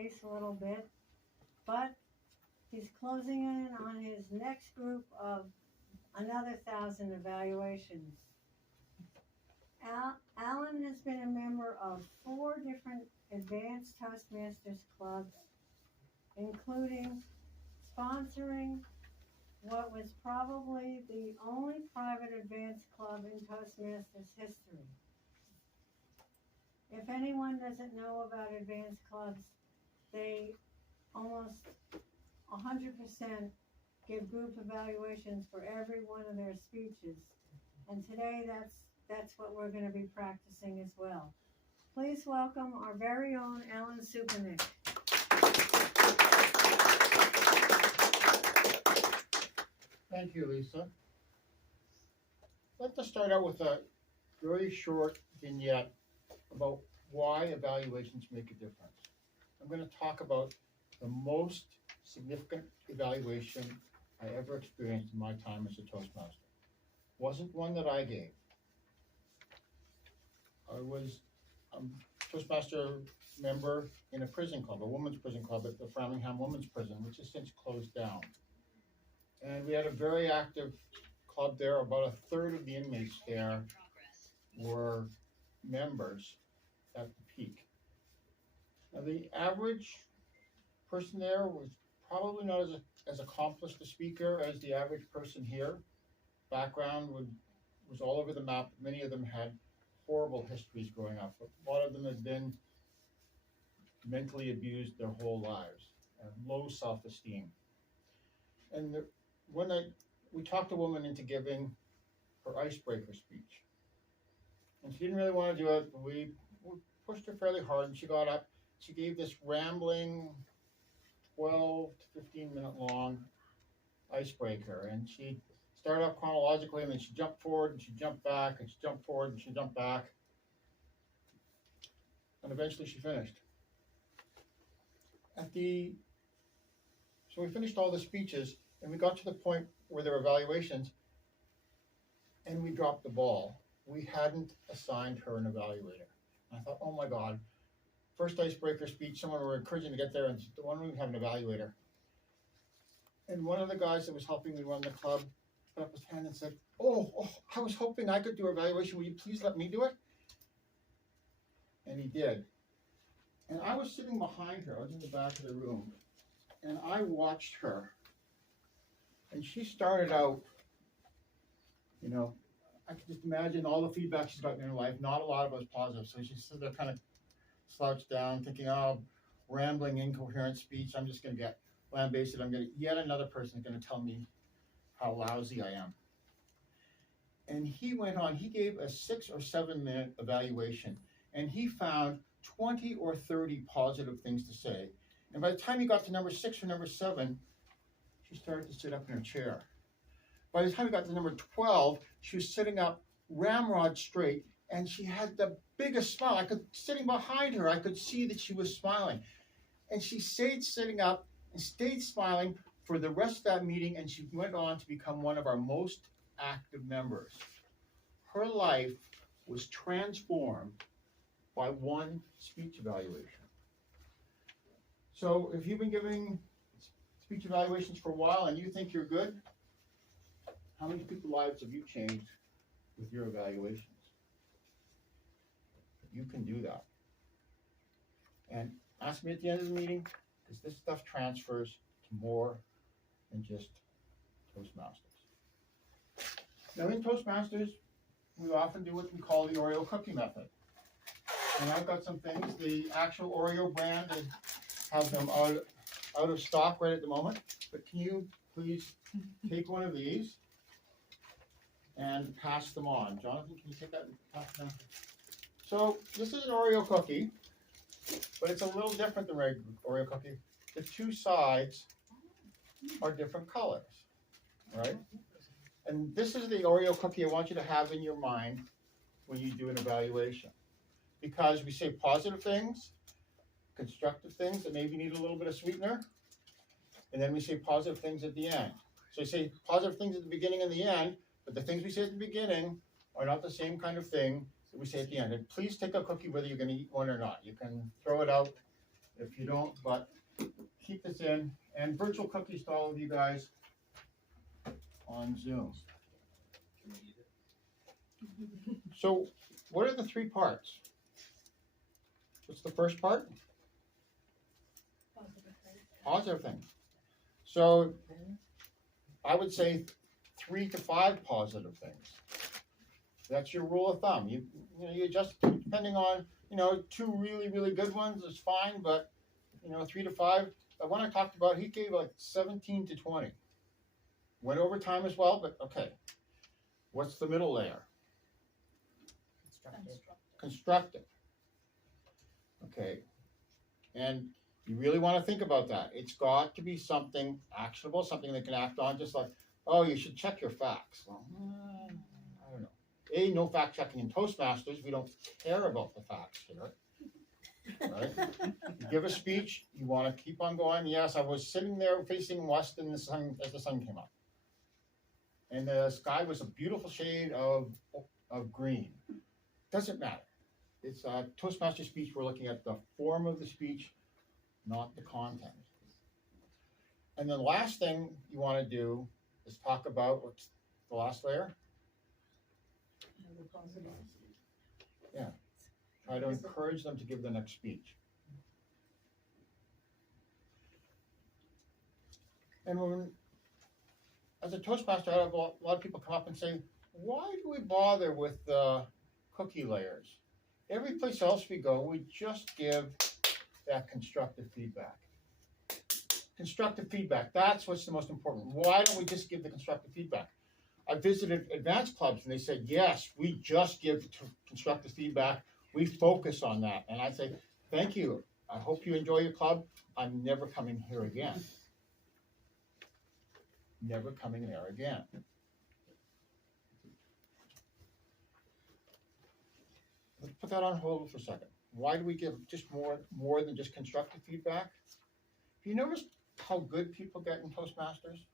pace a little bit, but he's closing in on his next group of another 1,000 evaluations. Alan has been a member of 4 different advanced Toastmasters clubs, including sponsoring what was probably the only private advanced club in Toastmasters history. If anyone doesn't know about advanced clubs, they almost 100% give group evaluations for every one of their speeches. And today that's what we're going to be practicing as well. Please welcome our very own Alan Supanik. Thank you, Lisa. I'd like to start out with a very short vignette about why evaluations make a difference. I'm going to talk about the most significant evaluation I ever experienced in my time as a Toastmaster. It wasn't one that I gave. I was a Toastmaster member in a prison club, a women's prison club at the Framingham Women's Prison, which has since closed down. And we had a very active club there. About a third of the inmates there were members at the peak. Now, the average person there was probably not as accomplished a speaker as the average person here. Background was all over the map. Many of them had horrible histories growing up. A lot of them had been mentally abused their whole lives, low self-esteem. And one night, we talked a woman into giving her icebreaker speech. And she didn't really want to do it, but we pushed her fairly hard, and she got up. She gave this rambling 12 to 15 minute long icebreaker, and she started off chronologically, and then she jumped forward, and she jumped back, and she jumped forward, and she jumped back. And eventually she finished. So we finished all the speeches, and we got to the point where there were evaluations, and we dropped the ball. We hadn't assigned her an evaluator. And I thought, oh my God, first icebreaker speech, someone were encouraging to get there, and why don't we have an evaluator? And one of the guys that was helping me run the club put up his hand and said, oh, I was hoping I could do an evaluation. Will you please let me do it? And he did. And I was sitting behind her. I was in the back of the room. And I watched her. And she started out, I could just imagine all the feedback she's gotten in her life. Not a lot of it was positive. So she stood there kind of slouched down, thinking, oh, rambling, incoherent speech. I'm just going to get lambasted. Yet another person is going to tell me how lousy I am. And he went on. He gave a 6 or 7 minute evaluation. And he found 20 or 30 positive things to say. And by the time he got to number 6 or number 7, she started to sit up in her chair. By the time he got to number 12, she was sitting up ramrod straight, and she had the biggest smile. Sitting behind her, I could see that she was smiling. And she stayed sitting up and stayed smiling for the rest of that meeting, and she went on to become one of our most active members. Her life was transformed by one speech evaluation. So if you've been giving speech evaluations for a while and you think you're good, how many people's lives have you changed with your evaluations? You can do that. And ask me at the end of the meeting, because this stuff transfers to more than just Toastmasters. Now in Toastmasters, we often do what we call the Oreo cookie method. And I've got some things. The actual Oreo brand, I have them out of stock right at the moment. But can you please take one of these and pass them on? Jonathan, can you take that and pass them on? So this is an Oreo cookie, but it's a little different than regular Oreo cookie. The 2 sides are different colors, right? And this is the Oreo cookie I want you to have in your mind when you do an evaluation. Because we say positive things, constructive things that maybe need a little bit of sweetener, and then we say positive things at the end. So we say positive things at the beginning and the end, but the things we say at the beginning are not the same kind of thing that we say at the end. And please take a cookie whether you're going to eat one or not. You can throw it out if you don't, but keep this in. And virtual cookies to all of you guys on Zoom. So, what are the three parts? What's the first part? Positive things. So, I would say 3 to 5 positive things. That's your rule of thumb. You just depending on 2 really good ones is fine, but 3 to 5. The one I talked about, he gave like 17 to 20. Went over time as well, but okay. What's the middle layer? Constructive. Okay. And you really want to think about that. It's got to be something actionable, something they can act on, just like, oh, you should check your facts. Well, I don't know. No fact checking in Toastmasters. We don't care about the facts here. Right? You give a speech, you want to keep on going. Yes, I was sitting there facing west in the sun as the sun came up. And the sky was a beautiful shade of green. Doesn't matter. It's a Toastmaster speech. We're looking at the form of the speech, not the content. And then the last thing you want to do is talk about, what's the last layer? Yeah. Try to encourage them to give the next speech. And as a Toastmaster, I have a lot of people come up and say, why do we bother with the cookie layers? Every place else we go, we just give that constructive feedback. Constructive feedback, that's what's the most important. Why don't we just give the constructive feedback? I visited advanced clubs and they said, yes, we just give constructive feedback. We focus on that. And I say, thank you. I hope you enjoy your club. I'm never coming here again. Never coming there again. Let's put that on hold for a second. Why do we give just more than just constructive feedback? Have you noticed how good people get in Toastmasters?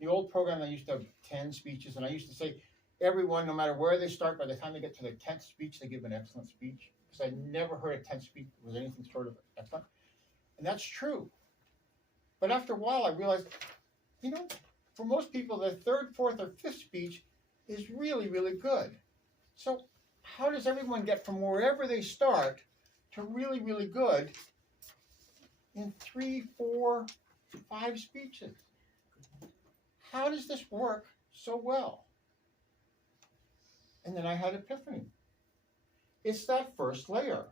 The old program, I used to have 10 speeches, and I used to say, everyone, no matter where they start, by the time they get to their 10th speech, they give an excellent speech. Because I never heard a 10th speech was anything short of excellent. And that's true. But after a while, I realized, for most people, their 3rd, 4th, or 5th speech is really good. So how does everyone get from wherever they start to really good in 3, 4, 5 speeches? How does this work so well? And then I had epiphany. It's that first layer.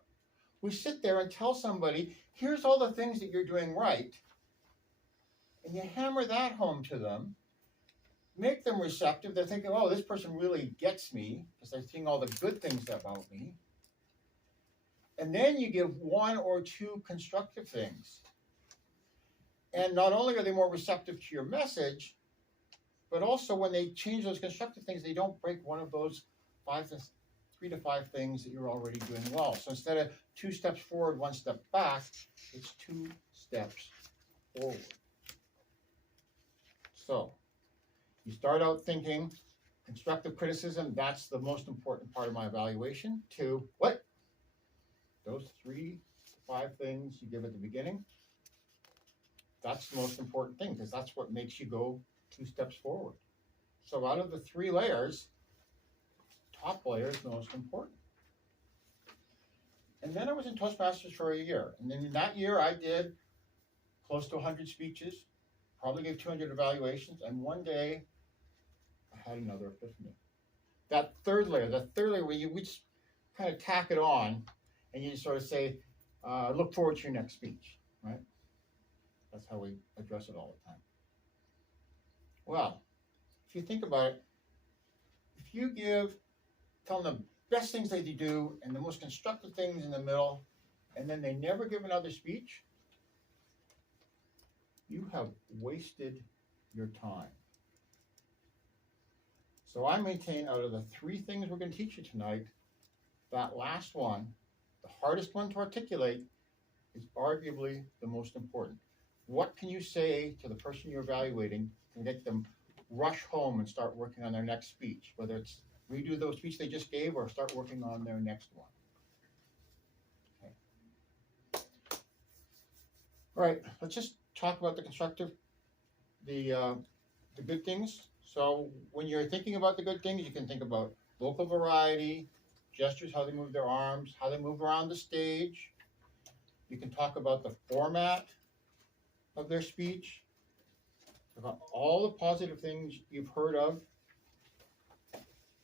We sit there and tell somebody, here's all the things that you're doing right, and you hammer that home to them, make them receptive. They're thinking, oh, this person really gets me, because they're seeing all the good things about me. And then you give 1 or 2 constructive things. And not only are they more receptive to your message, but also when they change those constructive things, they don't break one of those 3 to 5 things that you're already doing well. So instead of 2 steps forward, 1 step back, it's 2 steps forward. So you start out thinking constructive criticism, that's the most important part of my evaluation. 2, what? Those 3 to 5 things you give at the beginning, that's the most important thing, because that's what makes you go 2 steps forward. So out of the 3 layers, top layer is the most important. And then I was in Toastmasters for a year. And then in that year, I did close to 100 speeches, probably gave 200 evaluations, and one day I had another epiphany. That third layer where we just kind of tack it on, and you just sort of say, look forward to your next speech, right? That's how we address it all the time. Well, if you think about it, if you tell them the best things that they do and the most constructive things in the middle, and then they never give another speech, you have wasted your time. So I maintain out of the 3 things we're going to teach you tonight, that last one, the hardest one to articulate, is arguably the most important. What can you say to the person you're evaluating to get them rush home and start working on their next speech, whether it's redo the speech they just gave or start working on their next one? Okay. All right, let's just talk about the constructive, the good things. So when you're thinking about the good things, you can think about vocal variety, gestures, how they move their arms, how they move around the stage. You can talk about the format of their speech, about all the positive things you've heard of.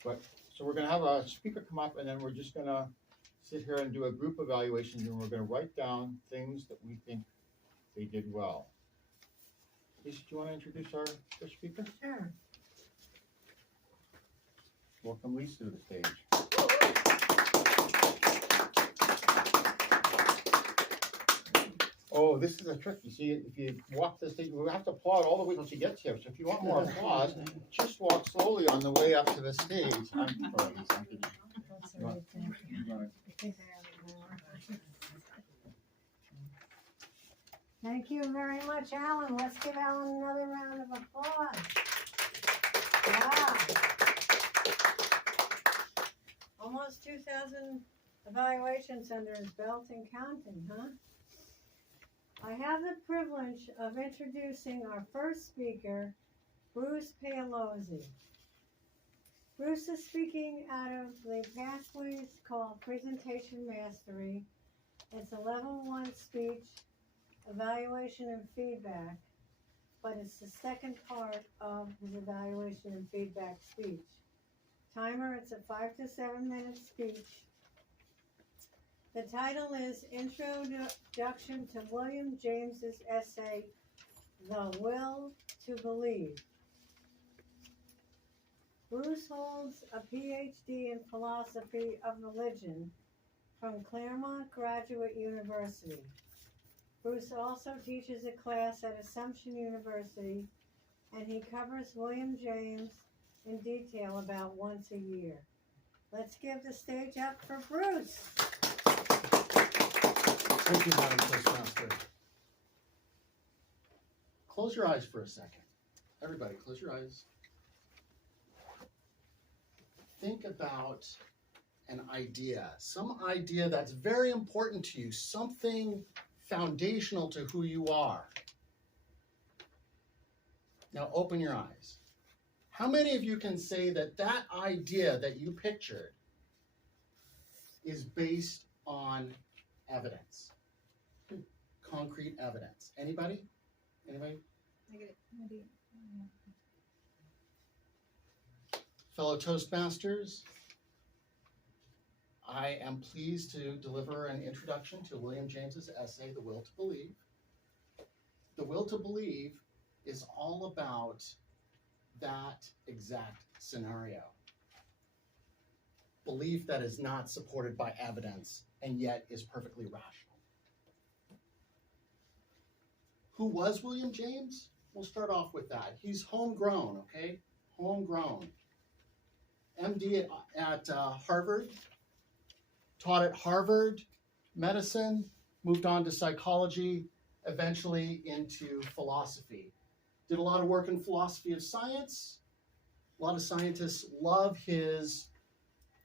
But so we're gonna have a speaker come up, and then we're just gonna sit here and do a group evaluation, and we're gonna write down things that we think they did well. Lisa, do you want to introduce our first speaker? Sure. Welcome Lisa to the stage. Oh, this is a trick. You see, if you walk the stage, we have to applaud all the way till she gets here. So if you want more applause, just walk slowly on the way up to the stage. I'm sorry, Lisa, I'm kidding. That's You want- thank you. you wanna- I think I have more. Thank you very much, Alan. Let's give Alan another round of applause. Wow. Almost 2,000 evaluations under his belt and counting, huh? I have the privilege of introducing our first speaker, Bruce Paolozzi. Bruce is speaking out of the pathways called Presentation Mastery. It's a level 1 speech, evaluation and feedback, but it's the second part of his evaluation and feedback speech. Timer, it's a 5 to 7 minute speech. The title is Introduction to William James's essay, The Will to Believe. Bruce holds a PhD in philosophy of religion from Claremont Graduate University. Bruce also teaches a class at Assumption University, and he covers William James in detail about once a year. Let's give the stage up for Bruce. Thank you, Madam Toastmaster. Close your eyes for a second. Everybody, close your eyes. Think about an idea, some idea that's very important to you, something foundational to who you are. Now open your eyes. How many of you can say that that idea that you pictured is based on evidence? Concrete evidence. Anybody? Anybody? Fellow Toastmasters, I am pleased to deliver an introduction to William James's essay, The Will to Believe. The Will to Believe is all about that exact scenario. Belief that is not supported by evidence and yet is perfectly rational. Who was William James? We'll start off with that. He's homegrown, okay? Homegrown. MD at Harvard, taught at Harvard, medicine, moved on to psychology, eventually into philosophy. Did a lot of work in philosophy of science. A lot of scientists love his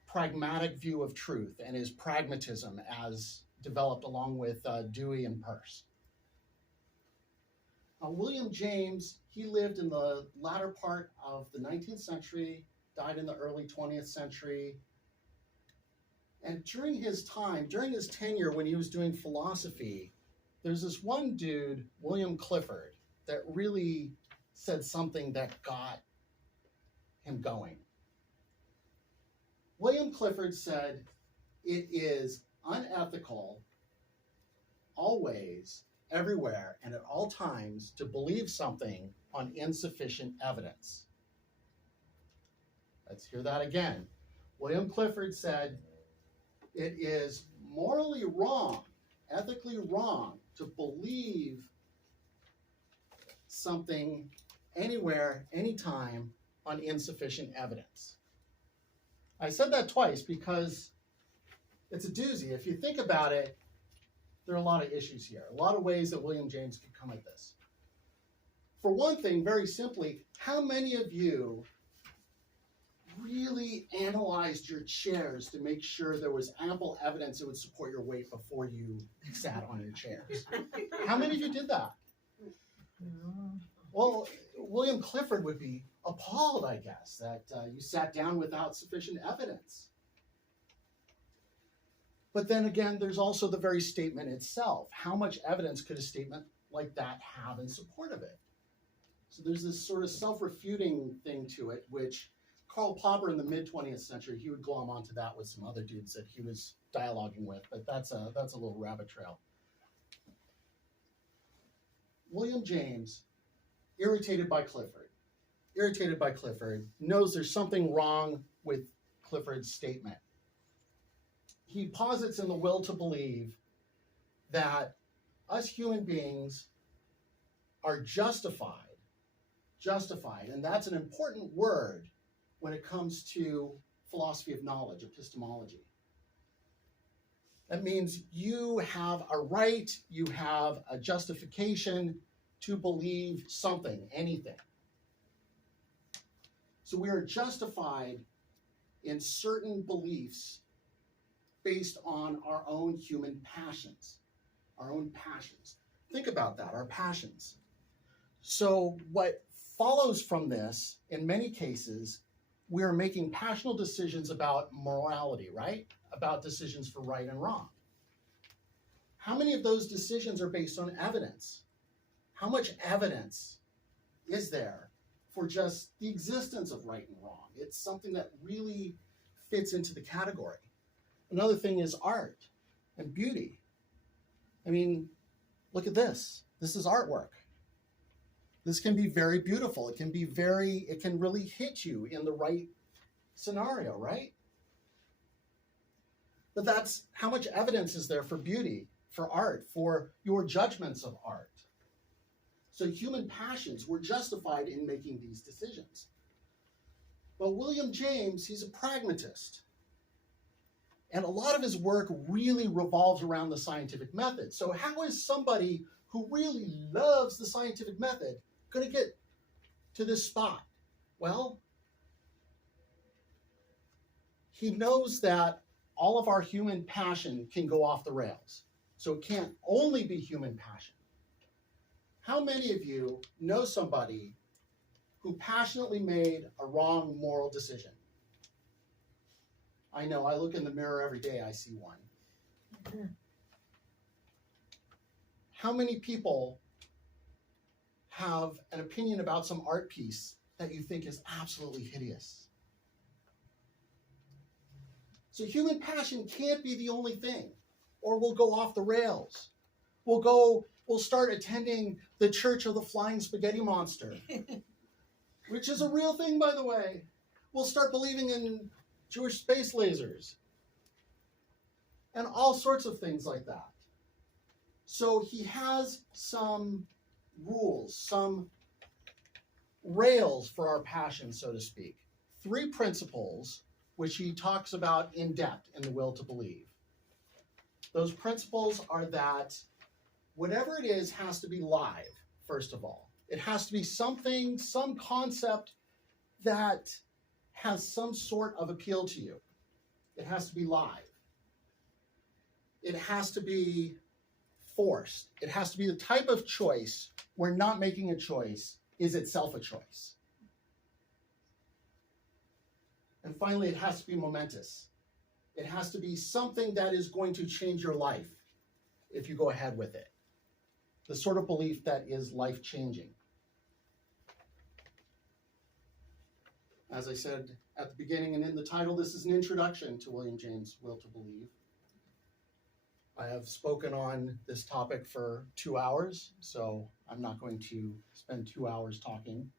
pragmatic view of truth and his pragmatism as developed along with Dewey and Peirce. William James, he lived in the latter part of the 19th century, died in the early 20th century. And during his time, during his tenure when he was doing philosophy, there's this one dude, William Clifford, that really said something that got him going. William Clifford said, it is unethical always, everywhere, and at all times to believe something on insufficient evidence. Let's hear that again. William Clifford said, it is morally wrong, ethically wrong to believe something anywhere, anytime on insufficient evidence. I said that twice because it's a doozy. If you think about it, there are a lot of issues here, a lot of ways that William James could come at this. For one thing, very simply, how many of you really analyzed your chairs to make sure there was ample evidence it would support your weight before you sat on your chairs. How many of you did that? Well, William Clifford would be appalled, I guess, that you sat down without sufficient evidence. But then again, there's also the very statement itself. How much evidence could a statement like that have in support of it? So there's this sort of self-refuting thing to it, which Karl Popper in the mid-20th century, he would glom onto that with some other dudes that he was dialoguing with, but that's a little rabbit trail. William James, irritated by Clifford, knows there's something wrong with Clifford's statement. He posits in The Will to Believe that us human beings are justified, and that's an important word when it comes to philosophy of knowledge, epistemology. That means you have a right, you have a justification to believe something, anything. So we are justified in certain beliefs based on our own human passions, Think about that, our passions. So what follows from this, in many cases, we are making passional decisions about morality, right? About decisions for right and wrong. How many of those decisions are based on evidence? How much evidence is there for just the existence of right and wrong? It's something that really fits into the category. Another thing is art and beauty. I mean, look at this. This is artwork. This can be very beautiful. It can really hit you in the right scenario, right? But that's how much evidence is there for beauty, for art, for your judgments of art. So human passions were justified in making these decisions. But William James, he's a pragmatist. And a lot of his work really revolves around the scientific method. So how is somebody who really loves the scientific method going to get to this spot? Well, he knows that all of our human passion can go off the rails. So it can't only be human passion. How many of you know somebody who passionately made a wrong moral decision? I know, I look in the mirror every day, I see one. How many people have an opinion about some art piece that you think is absolutely hideous? So human passion can't be the only thing, or we'll go off the rails. We'll start attending the Church of the Flying Spaghetti Monster, which is a real thing, by the way. We'll start believing in Jewish space lasers and all sorts of things like that. So he has some rules, some rails for our passion, so to speak. 3 principles which he talks about in depth in The Will to Believe. Those principles are that whatever it is has to be live, first of all. It has to be something, some concept that has some sort of appeal to you. It has to be live. It has to be forced. It has to be the type of choice where not making a choice is itself a choice. And finally, it has to be momentous. It has to be something that is going to change your life if you go ahead with it. The sort of belief that is life-changing. As I said at the beginning and in the title, this is an introduction to William James' Will to Believe. I have spoken on this topic for 2 hours, so I'm not going to spend 2 hours talking.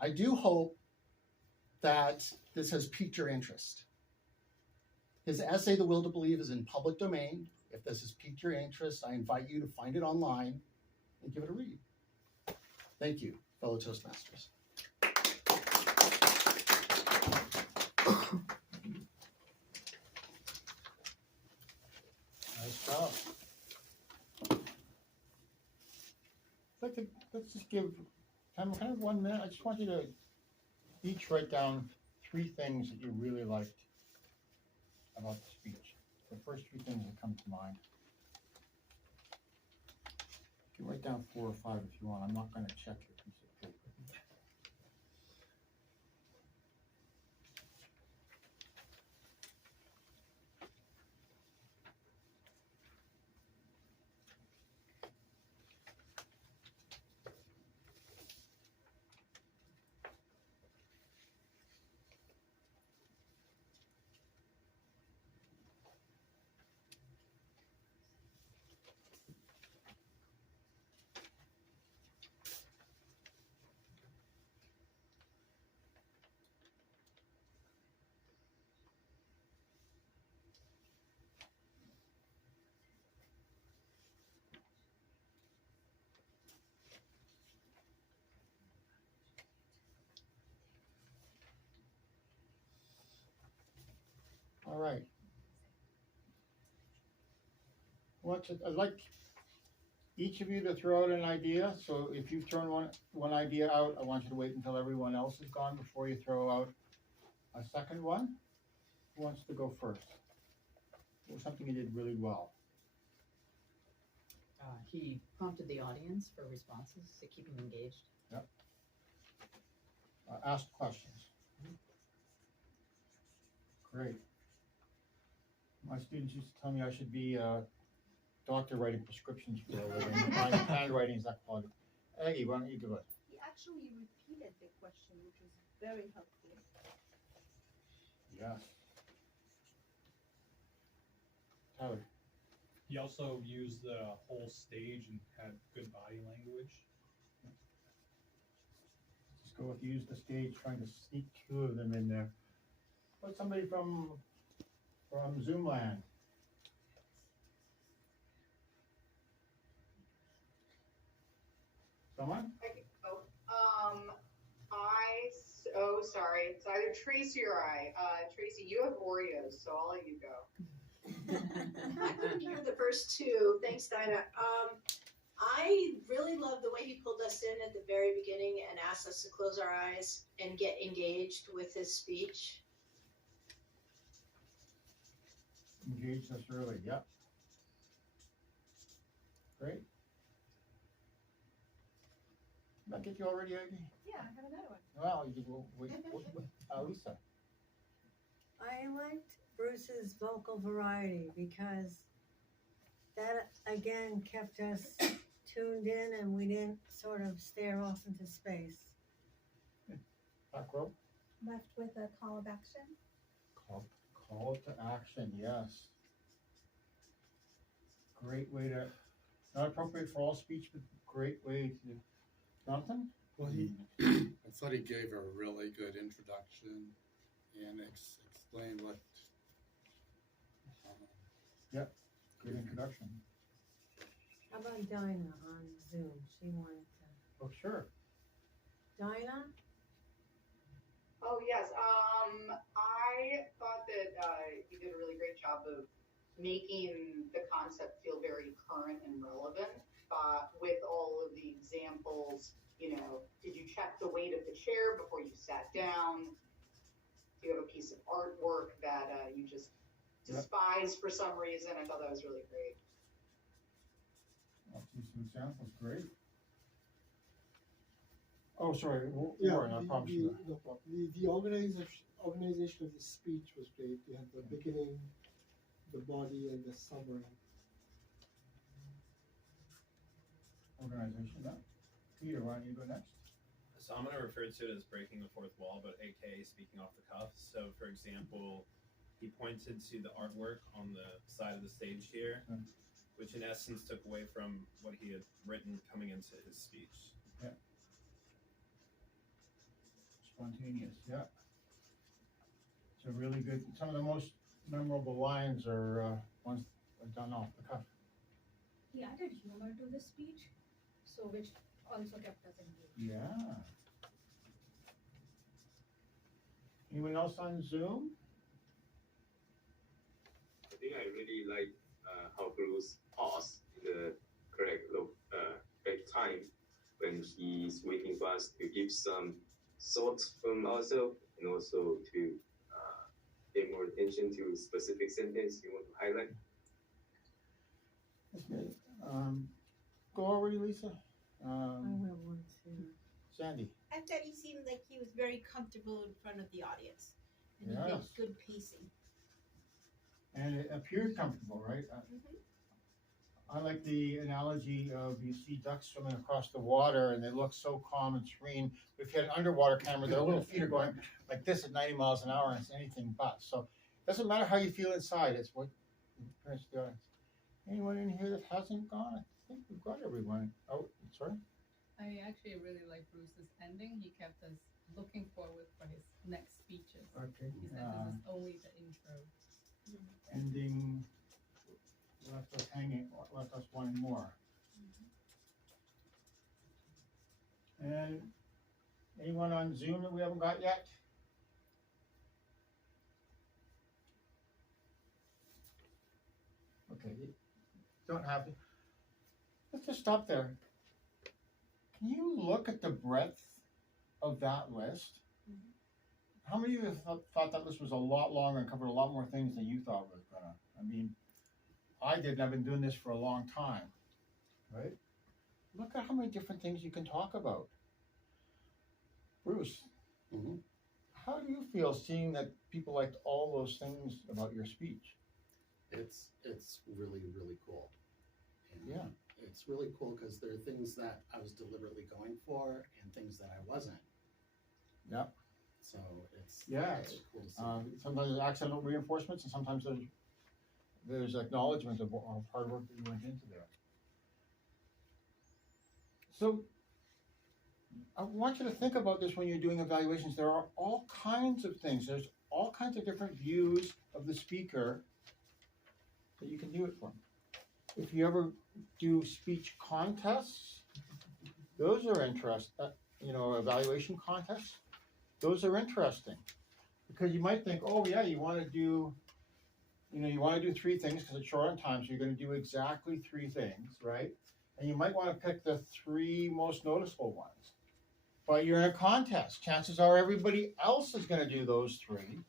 I do hope that this has piqued your interest. His essay, The Will to Believe, is in public domain. If this has piqued your interest, I invite you to find it online and give it a read. Thank you, fellow Toastmasters. Nice job. Let's just give kind of 1 minute. I just want you to each write down 3 things that you really liked about the speech? The first 3 things that come to mind. You can write down 4 or 5 if you want. I'm not gonna check your piece of paper. All right. I'd like each of you to throw out an idea. So if you've thrown one idea out, I want you to wait until everyone else is gone before you throw out a second one. Who wants to go first? What was something you did really well? He prompted the audience for responses to keep them engaged. Ask questions. Great. My students used to tell me I should be a doctor writing prescriptions for a living. My handwriting is that quality. Aggie, why don't you do it? He actually repeated the question, which was very helpful. Yes. Tyler. He also used the whole stage and had good body language. Just go with use the stage, trying to sneak 2 of them in there. What's somebody from Zoomland? Someone? Sorry. It's either Tracy or I. Tracy, you have Oreos, so I'll let you go. I couldn't hear the first 2. Thanks, Dinah. I really love the way he pulled us in at the very beginning and asked us to close our eyes and get engaged with his speech. Engaged us early, yep. Great. Did that get you already, Aggie? Yeah, I have another one. Well, you wait, Lisa. I liked Bruce's vocal variety because that again kept us tuned in and we didn't sort of stare off into space. Back row. Left with a call of action. Call to action, yes. Great way to, not appropriate for all speech, but great way to, Jonathan? Well, I thought he gave a really good introduction and explained what. Good introduction. How about Dinah on Zoom? She wanted to. Oh, sure. Dinah? Oh, yes. I thought that you did a really great job of making the concept feel very current and relevant with all of the examples. You know, did you check the weight of the chair before you sat down? Do you have a piece of artwork that you just despise for some reason? I thought that was really great. I'll see some examples, great. Oh, sorry, Yeah, Warren, I promise you. no problem. The organization of the speech was great. You had the beginning, the body, and the summary. Organization, yeah. Peter, why don't you go next? So I'm going to refer to it as breaking the fourth wall, but aka speaking off the cuff. So for example, he pointed to the artwork on the side of the stage here, which in essence took away from what he had written coming into his speech. Yeah. Spontaneous, yeah. It's a really good, some of the most memorable lines are ones done off the cuff. He added humor to the speech, so which also kept us engaged. Yeah. Anyone else on Zoom? I think I really like how Bruce paused in the correct time when he's waiting for us to give some thoughts from ourselves, and also to pay more attention to specific sentence you want to highlight. That's good. Go already, Lisa. I will one too. Sandy. I thought he seemed like he was very comfortable in front of the audience, and he Yes. did good pacing. And it appeared comfortable, right? I like the analogy of you see ducks swimming across the water and they look so calm and serene. But if you had an underwater camera, their little feet are going like this at 90 miles an hour and it's anything but. So it doesn't matter how you feel inside, it's what appearance the audience. Anyone in here that hasn't gone? I think we've got everyone. Oh, sorry? I actually really like Bruce's ending. He kept us looking forward for his next speeches. Okay. He said this is only the intro. Ending left us hanging, left us wanting more. And anyone on Zoom that we haven't got yet? Okay, you don't have to. Let's just stop there. Can you look at the breadth of that list? How many of you thought that list was a lot longer and covered a lot more things than you thought was gonna? I mean, I did, and I've been doing this for a long time, right? Look at how many different things you can talk about. Bruce, how do you feel seeing that people liked all those things about your speech? It's really, really cool. And Yeah. It's really cool because there are things that I was deliberately going for and things that I wasn't. Yep. So it's It's cool to see. sometimes there's accidental reinforcements, and sometimes there's acknowledgement of hard work that you went into there. So I want you to think about this when you're doing evaluations. There are all kinds of things. There's all kinds of different views of the speaker that you can do it from. If you ever do speech contests, those are evaluation contests. Those are interesting because you might think, oh yeah, you want to do 3 things because it's short on time, so you're going to do exactly 3 things, right? And you might want to pick the 3 most noticeable ones. But you're in a contest. Chances are everybody else is going to do those 3,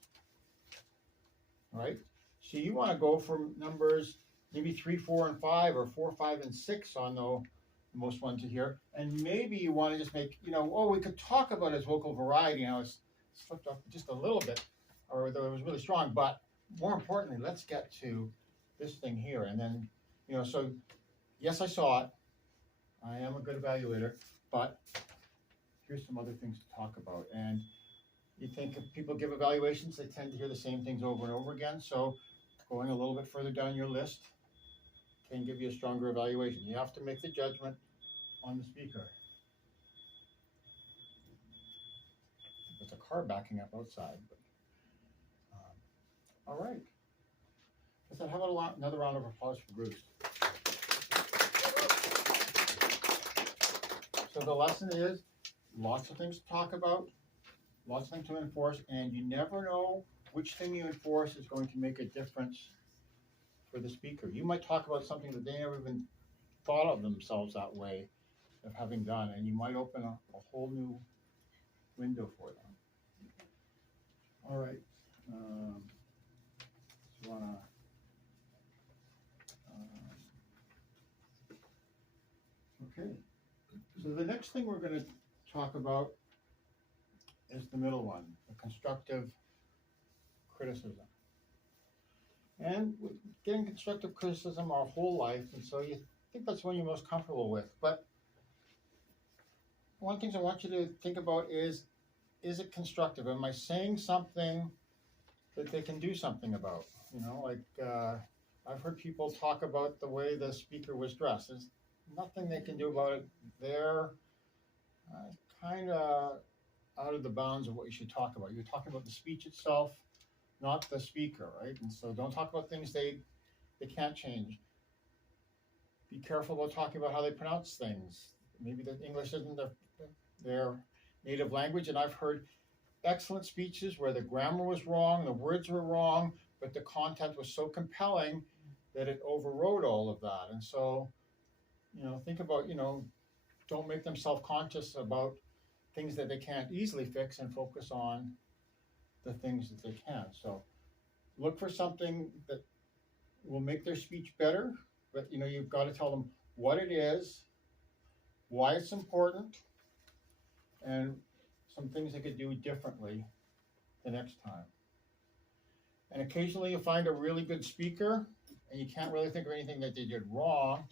right? So you want to go for numbers maybe 3, 4, and 5, or 4, 5, and 6 on the most ones to hear. And maybe you want to just make, we could talk about his vocal variety. It's slipped up just a little bit, or though it was really strong. But more importantly, let's get to this thing here. And then, so yes, I saw it. I am a good evaluator, but here's some other things to talk about. And you think if people give evaluations, they tend to hear the same things over and over again. So going a little bit further down your list can give you a stronger evaluation. You have to make the judgment on the speaker. There's a car backing up outside. But, all right. So how about another round of applause for Bruce? So the lesson is lots of things to talk about, lots of things to enforce, and you never know which thing you enforce is going to make a difference for the speaker. You might talk about something that they never even thought of themselves that way of having done, and you might open a whole new window for them. All right. Okay. So the next thing we're going to talk about is the middle one, the constructive criticism. And we're getting constructive criticism our whole life, and so you think that's one you're most comfortable with. But one of the things I want you to think about is it constructive? Am I saying something that they can do something about? I've heard people talk about the way the speaker was dressed. There's nothing they can do about it. They're kind of out of the bounds of what you should talk about. You're talking about the speech itself, not the speaker, right? And so don't talk about things they can't change. Be careful about talking about how they pronounce things. Maybe the English isn't their native language, and I've heard excellent speeches where the grammar was wrong, the words were wrong, but the content was so compelling that it overrode all of that. And so, think about, don't make them self-conscious about things that they can't easily fix and focus on the things that they can. So look for something that will make their speech better, but you know, you've got to tell them what it is, why it's important, and some things they could do differently the next time. And occasionally you'll find a really good speaker and you can't really think of anything that they did wrong,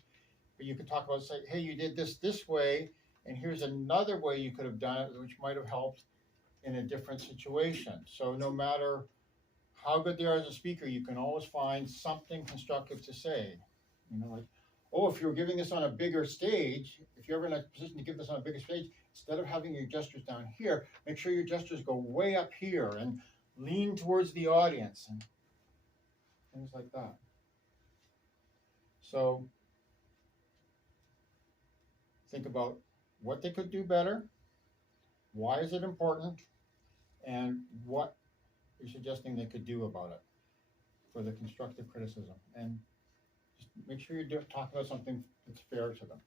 but you can talk about, say, hey, you did this way, and here's another way you could have done it, which might have helped in a different situation. So no matter how good they are as a speaker, you can always find something constructive to say. You know, like, oh, if you're giving this on a bigger stage, if you're ever in a position to give this on a bigger stage, instead of having your gestures down here, make sure your gestures go way up here and lean towards the audience and things like that. So think about what they could do better, why is it important, and what you're suggesting they could do about it for the constructive criticism. And just make sure you're talking about something that's fair to them.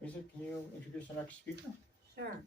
Lisa, can you introduce the next speaker? Sure.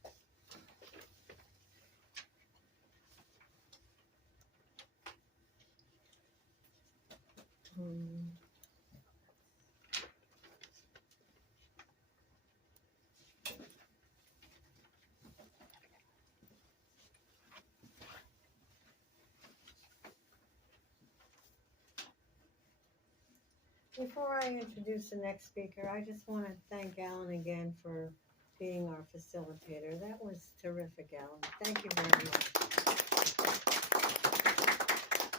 Before I introduce the next speaker, I just want to thank Alan again for being our facilitator. That was terrific, Alan. Thank you very much.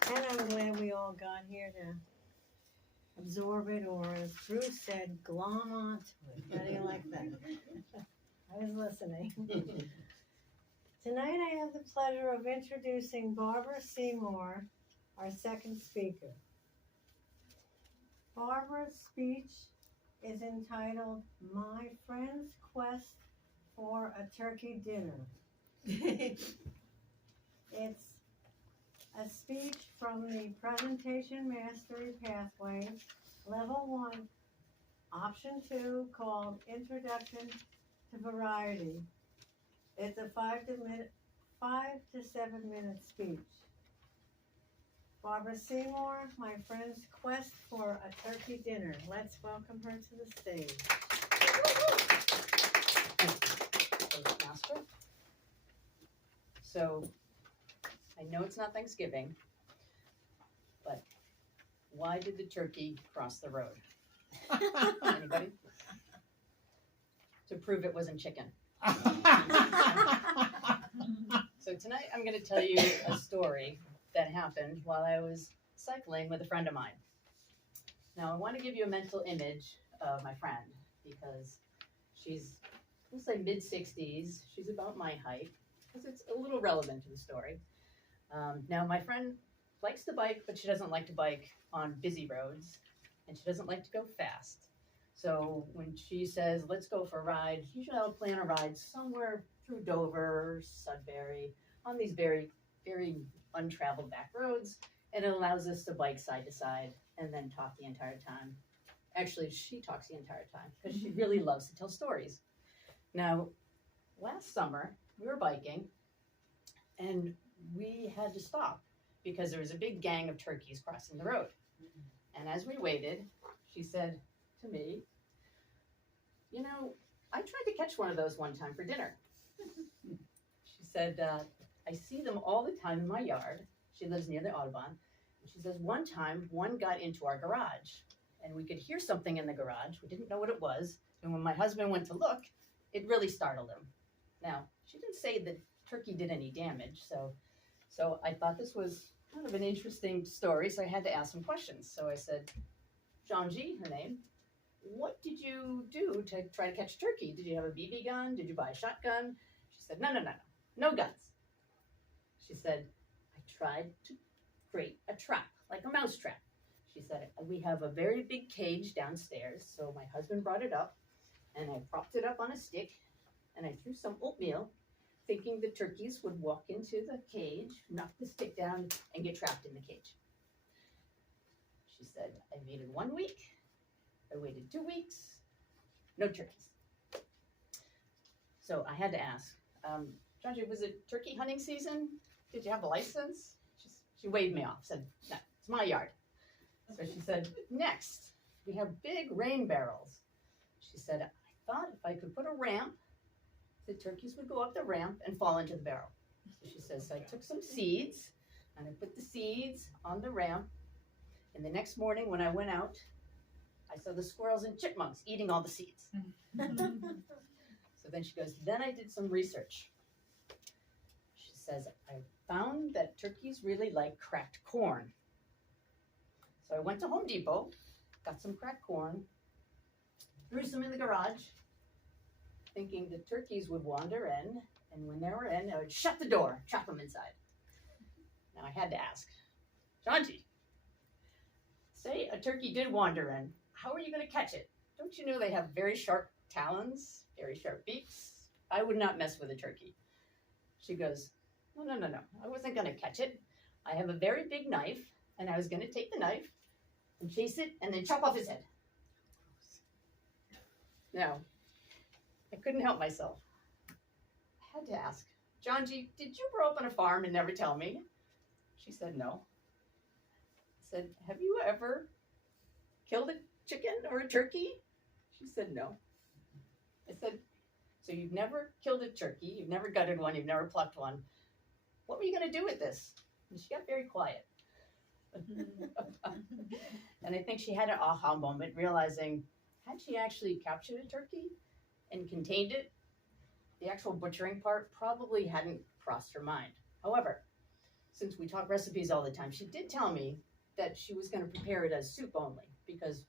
And I'm glad we all got here to absorb it, or as Bruce said, glom onto it. How do you like that? I was listening. Tonight I have the pleasure of introducing Barbara Seymour, our second speaker. Barbara's speech is entitled My Friend's Quest for a Turkey Dinner. It's a speech from the Presentation Mastery Pathway, Level 1, Option 2, called Introduction to Variety. It's a 5 to 7 minute speech. Barbara Seymour, My Friend's Quest for a Turkey Dinner. Let's welcome her to the stage. Master. So, I know it's not Thanksgiving, but why did the turkey cross the road? Anybody? To prove it wasn't chicken. So tonight I'm going to tell you a story that happened while I was cycling with a friend of mine. Now I want to give you a mental image of my friend because she's, let's say mid-60s. She's about my height because it's a little relevant to the story. Now my friend likes to bike, but she doesn't like to bike on busy roads, and she doesn't like to go fast. So when she says, let's go for a ride, usually I'll plan a ride somewhere through Dover, Sudbury, on these very, very untraveled back roads, and it allows us to bike side to side and then talk the entire time. Actually, she talks the entire time because she really loves to tell stories. Now, last summer, we were biking, and we had to stop because there was a big gang of turkeys crossing the road. And as we waited, she said to me, you know, I tried to catch one of those one time for dinner. She said, I see them all the time in my yard. She lives near the Audubon. And she says, one time, one got into our garage, and we could hear something in the garage. We didn't know what it was. And when my husband went to look, it really startled him. Now, she didn't say the turkey did any damage, so I thought this was kind of an interesting story, so I had to ask some questions. So I said, Janji, her name, what did you do to try to catch turkey? Did you have a BB gun? Did you buy a shotgun? She said, no guns. She said, I tried to create a trap, like a mouse trap. She said, we have a very big cage downstairs, so my husband brought it up, and I propped it up on a stick, and I threw some oatmeal, thinking the turkeys would walk into the cage, knock the stick down, and get trapped in the cage. She said, I waited 1 week, I waited 2 weeks, no turkeys. So I had to ask, Janji, was it turkey hunting season? did you have a license? She waved me off, said, no, it's my yard. So she said, next, we have big rain barrels. She said, I thought if I could put a ramp, the turkeys would go up the ramp and fall into the barrel. So she says, so I took some seeds and I put the seeds on the ramp. And the next morning when I went out, I saw the squirrels and chipmunks eating all the seeds. So then she goes, then I did some research. She says, I found that turkeys really like cracked corn. So I went to Home Depot, got some cracked corn, threw some in the garage, thinking the turkeys would wander in, and when they were in, I would shut the door, trap them inside. Now I had to ask, Janji, say a turkey did wander in, how are you going to catch it? Don't you know they have very sharp talons, very sharp beaks? I would not mess with a turkey. She goes, no, I wasn't going to catch it. I have a very big knife, and I was going to take the knife and chase it and then chop off his head. Now, I couldn't help myself. I had to ask, Janji, did you grow up on a farm and never tell me? She said, no. I said, have you ever killed a chicken or a turkey? She said, no. I said, so you've never killed a turkey, you've never gutted one, you've never plucked one. What were you going to do with this? And she got very quiet. And I think she had an aha moment, realizing, had she actually captured a turkey and contained it, the actual butchering part probably hadn't crossed her mind. However, since we talk recipes all the time, she did tell me that she was going to prepare it as soup only because,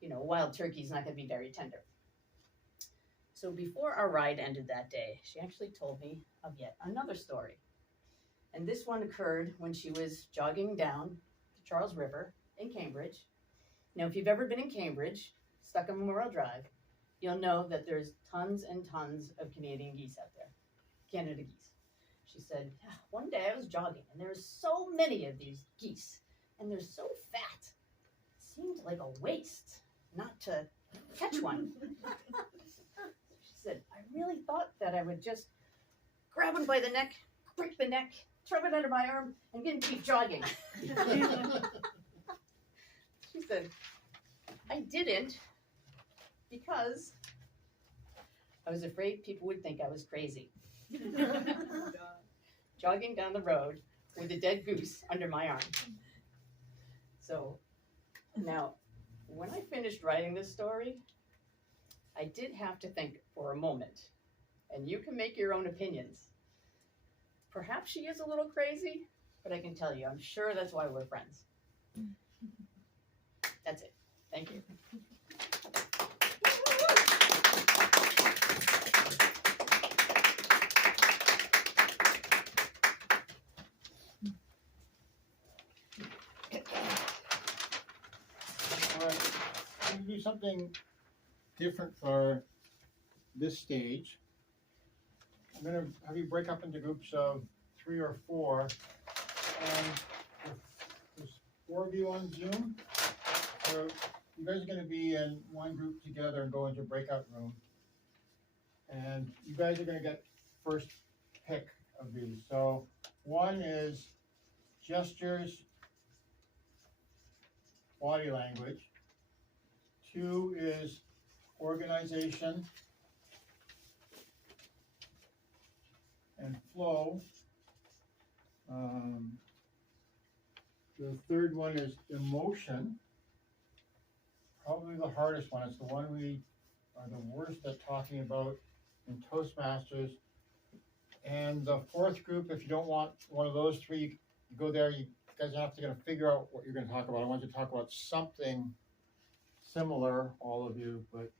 you know, wild turkey is not going to be very tender. So before our ride ended that day, she actually told me of yet another story. And this one occurred when she was jogging down the Charles River in Cambridge. Now, if you've ever been in Cambridge, stuck on Memorial Drive, you'll know that there's tons and tons of Canadian geese out there, Canada geese. She said, yeah, one day I was jogging and there were so many of these geese and they're so fat. It seemed like a waste not to catch one. She said, I really thought that I would just grab one by the neck, break the neck, throw it under my arm, and then keep jogging. She said, I didn't because I was afraid people would think I was crazy. Jogging down the road with a dead goose under my arm. So now, when I finished writing this story, I did have to think for a moment, and you can make your own opinions. Perhaps she is a little crazy, but I can tell you, I'm sure that's why we're friends. That's it. Thank you. All right, I'm gonna do something different for this stage. I'm gonna have you break up into groups of 3 or 4, and there's 4 of you on Zoom. So you guys are gonna be in one group together and go into a breakout room. And you guys are gonna get first pick of these. So one is gestures, body language. 2 is organization and flow. The third one is emotion. Probably the hardest one. It's the one we are the worst at talking about in Toastmasters. And the fourth group, if you don't want one of those 3, you go there. You guys have to kind of figure out what you're going to talk about. I want you to talk about something similar, all of you, but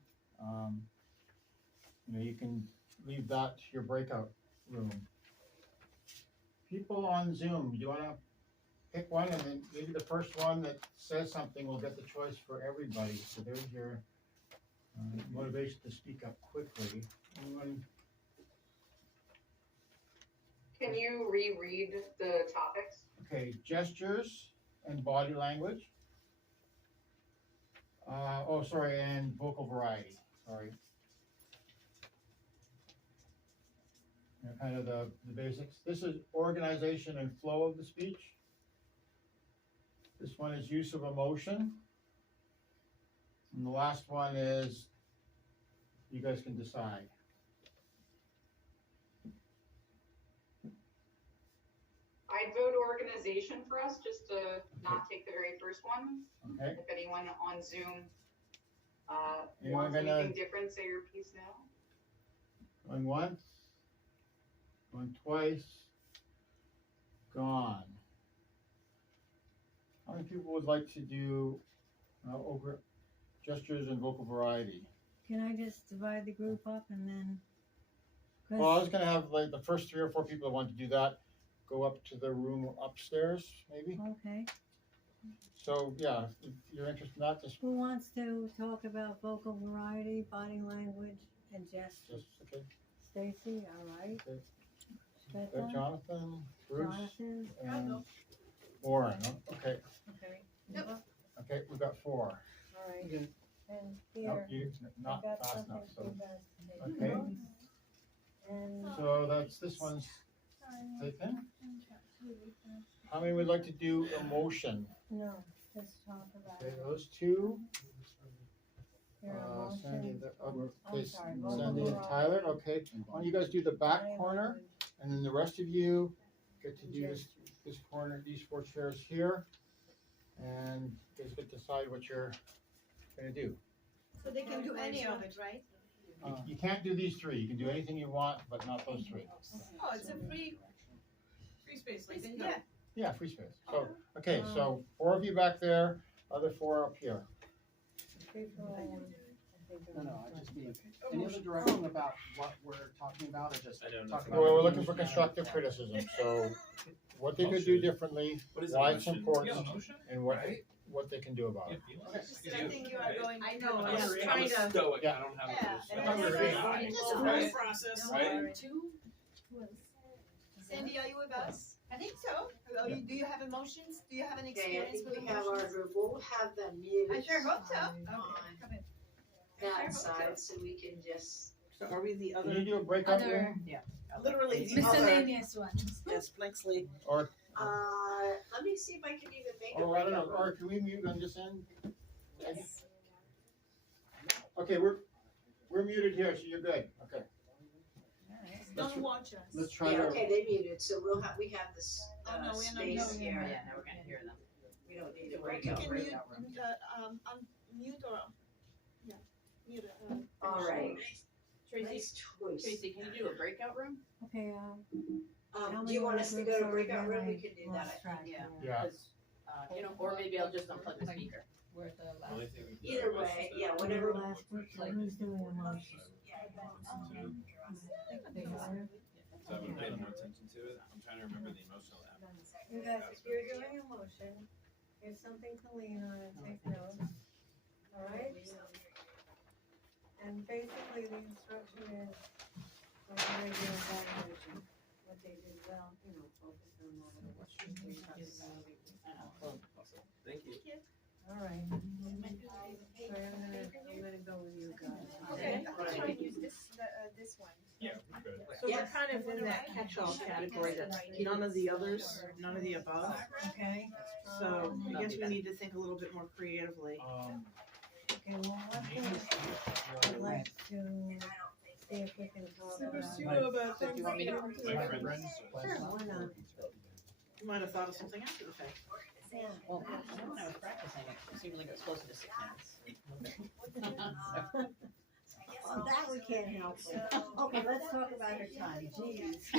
you know, you can leave that to your breakout room. People on Zoom, do you want to pick one, and then maybe the first one that says something will get the choice for everybody. So there's your motivation to speak up quickly. Anyone? Can you reread the topics? Okay, gestures and body language. And vocal variety. Sorry. kind of the basics. This is organization and flow of the speech. This one is use of emotion. And the last one is, you guys can decide. I'd vote organization for us, just to not take the very first one. Okay. If anyone on Zoom, Anyone wants gonna- anything different, say your piece now. Going once, going twice, gone. How many people would like to do over gestures and vocal variety? Can I just divide the group up and then? 'cause- Well, I was gonna have like the first 3 or 4 people that want to do that, go up to the room upstairs, maybe. Okay, So, yeah, if you're interested in that, just, who wants to talk about vocal variety, body language, and gestures? okay. Stacy, all right. Okay. Shweta? Jonathan, Bruce, Jonathan? and Warren, okay, Okay. okay, we've got 4. All right, Okay. and Nope, here, you, I not got fast something enough, for so, you guys to take. okay. And. So that's, this one's taken. How many would like to do emotion? No, just talk about Okay, it. those 2. Your Sandy, emotion. okay, sorry, vocal Sandy and variety. Tyler, okay. Why don't you guys do the back Body corner, language. and then the rest of you get to do this corner, these 4 chairs here. And you guys get to decide what you're gonna do. So they can do any of it, right? You can't do these 3, you can do anything you want, but not those 3. Oh, it's a free space, like, yeah. Yeah, free space. So, okay, so 4 of you back there, other 4 up here. No, I just need any other direction about what we're talking about, or just I know talking nothing. about. Well, we're looking for constructive criticism, so what they could do differently, What is why it's emotion? important, Yeah, emotion, and what they can do about it. I think you are going. I know, I'm I was a trying to. stoic, Yeah. I don't have Yeah, a and I'm then very it's high. like- Just a Right? whole process. Right? Sandy, are you with us? I think so. Do you have emotions? Do you have an Okay, I experience think with we have our emotions? group, we'll have them muted. I sure hope so. on Come in. That side, so we can just. So are we the Can you other, do a breakout room? yeah, literally the other, Miscellaneous ones. yes, Blanksley. Or, Let me see if I can even make a or I don't know, breakout or room. can we mute on this end? Yes. Okay, we're muted here, so you're good, okay. Don't watch us. Let's try Yeah, to, okay, they muted, so we have this, Oh, no, we're not space doing here. Yeah, now we're gonna hear them. We don't need a You breakout can room. mute, unmute or, yeah, mute. All right. Tracy, Nice choice. Tracy, can you do a breakout room? Okay, how Do many you want other us to groups go to are breakout there? room? We I can do that. lost track Yeah. there. yeah, You know, or maybe I'll just unplug the speaker. Where the last. Only thing we can do Either is way, just yeah, that. whatever. The last group, so who's doing emotion? So I would pay more attention to it. I'm trying to remember the emotional app. You guys, if you're doing emotion, here's something to lean on and take notes, alright? And basically, the instruction is, what they do evaluation, what they did well, focus on that, or what should we talk about. Thank you. Alright. So I'm gonna go with you guys. Okay, I'm trying to use this one. Yeah, good. So we're Yes. kind of in that catch-all category, that none of the others, none of the above. Okay, So I guess we need to think a little bit more creatively. okay, well, I'd like to see if we can talk about. Do you want me to? My friends. Sure, why not? You might have thought of something after the fact. Yeah. Well, when I was practicing it, it seemed like it was closer to 6 minutes. Well, that we can't help with. Okay, let's talk about her time, jeez.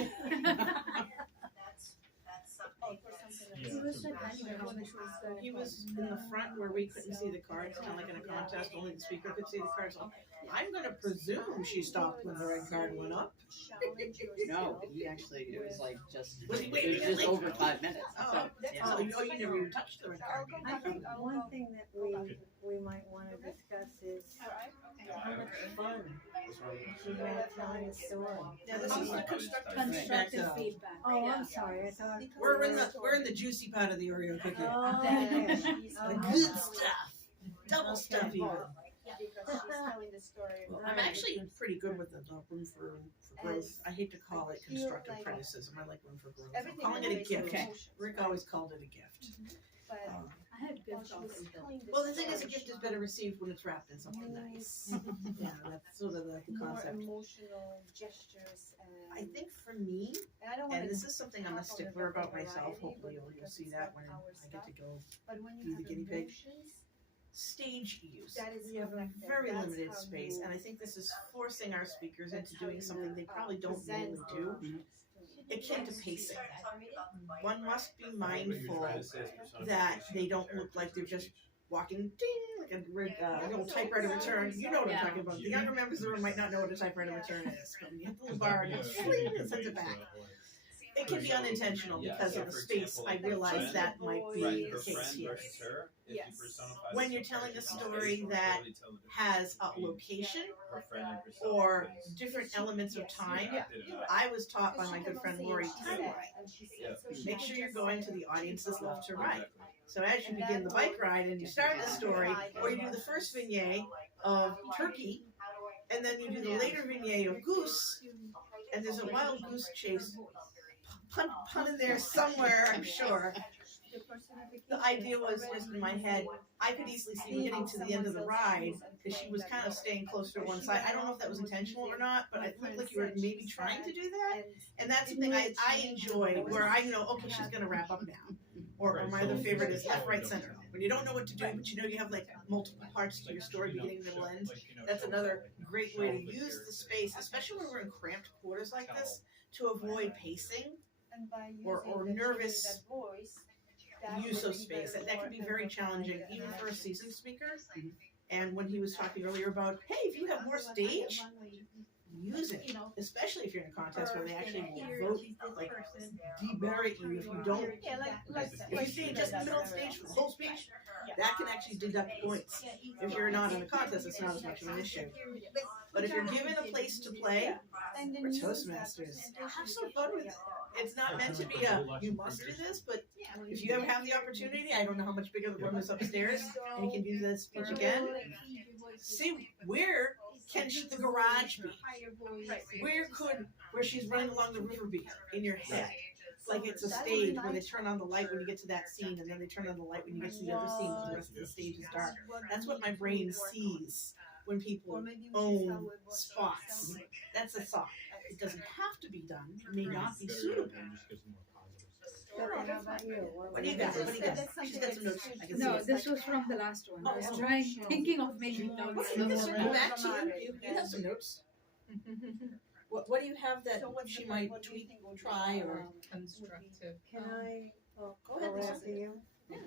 He was in the front where we couldn't see the cards, kind of like in a contest, only the speaker could see the cards. So I'm gonna presume she stopped when the red card went up. No, he actually, it was like just, Was he it was waiting just really? over 5 minutes. Oh, So, yeah. oh, you never even touched the red card. I think one thing that we might wanna discuss is how much fun she had telling the story. Yeah, this is the Constructive feedback. Oh, I'm sorry, I thought. We're in the juicy part of the Oreo cookie. Oh, okay. The good stuff, double stuff even. because she's telling the story. Well, I'm actually pretty good with the room for growth. I hate to call it I feel constructive like criticism. I like room for growth. I'm everything calling it a relates to gift. emotions, Rick right? always called it a gift. But I had while gifts she was also. telling Well, the thing story, is, a gift is better received when it's wrapped in something nice. Yeah, that's sort of the more concept. emotional gestures and I think for me, and I don't and wanna this is something I'm a talk on stickler the about myself, variety, hopefully but you'll because see it's that not when our I get stuff. to go But when be you the have guinea pig. emotions, Stage use. that is We have a connected. very That's limited how space, you- and I think this is forcing our speakers that's into how doing you, something they probably don't present normally the do. emotions. Akin to pacing. Yes. One must be What you're mindful trying to say is that personification they of don't the look like they're just speech. walking ding like a little typewriter return. You know what I'm talking about. The younger members of the room might not know what a typewriter return is. But when you hit the little bar and it fling, it sends it back. It can be unintentional because of the space. I realize that might be Right, her the case friend here. versus her. If Yes. you personify When this you're as telling a person, story you'll that really tell the difference has a between location her friend and herself, or because different elements of Yes. time, you acted it out. I was taught by Because my she good cannot friend say Lori she said, timeline. and she said, Yeah. so she Make can sure you're just going say to the audience's left to right. Exactly. So as you begin the bike ride and you start the story, or you do the first vignette of turkey, and then you do the later vignette of goose, and there's a wild goose chase pun in there somewhere, I'm sure. The idea was just in my head, I could easily see getting to the end of the ride because she was kind of staying close to one side. I don't know if that was intentional or not, but it looked like you were maybe trying to do that. And that's the thing I enjoy, where I know, okay, she's gonna wrap up now. Or my other favorite is left, right, center. When you don't know what to do, but you know you have like multiple parts to your story, beginning, middle, end. That's another great way to use the space, especially when we're in cramped quarters like this, to avoid pacing and by or using the nervous that voice, that use would of be space. very That can be important very for challenging, my even for a imagination. seasoned speaker. And when he was talking earlier about, hey, if you have more stage, use it. Especially if you're in a contest where they actually will vote, like, demerit you if you don't. Yeah, If you stay just in the middle of the stage for the whole speech, that can actually deduct points. If you're not in a contest, it's not as much of an issue. But if you're given a place to play, for Toastmasters, have some fun with it. It's not meant to be a, you must do this, but if you ever have the opportunity, I don't know how much bigger the room is upstairs, and you can do that speech again, see where can the garage be? Where she's running along the river be in your head? Like it's a stage where they turn on the light when you get to that scene, and then they turn on the light when you get to the other scene, and the rest of the stage is dark. That's what my brain sees when people own spots. That's a thought. It doesn't have to be done. It may not be suitable. How about you? What do you got? What do you got? She's got some notes. I can see No, it. this was from the last one. I was Oh. trying, thinking of making notes. Well, you can circle back to you. You have some notes. What do you have that she might tweak, try, or? Constructive. Can I Go ahead, go Lisa. after you?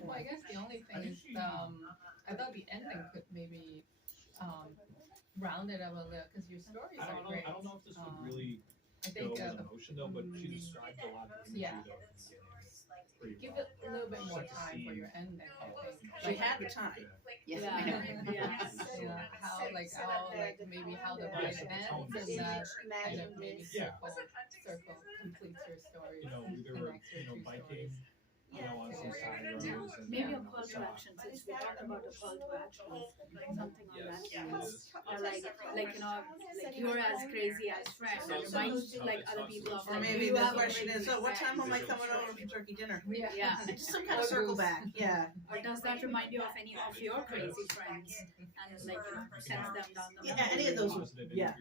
Well, I guess the only thing is, I thought the ending could maybe round it up a little, because your stories are great. I don't know if this would really I go think with emotion though, but she described a lot of the yeah. imagery though in the beginning pretty Give well. it a little bit more time for your ending, I think. She had the time. Yeah. Yeah, how maybe how the ride ends, and that kind of maybe circle completes your story. You know, either, biking, on some side roads and. Maybe a call to action, since we talked about a call to action, something on that lines. Or like you're as crazy as friend, and reminds like other people of Or like, maybe you the have a question crazy is, oh, what time friend. am I coming over for turkey dinner? Yeah. Just some kind of circle back, yeah. Or does that remind you of any of your crazy friends, and like sends them down the Yeah, any of those, yeah,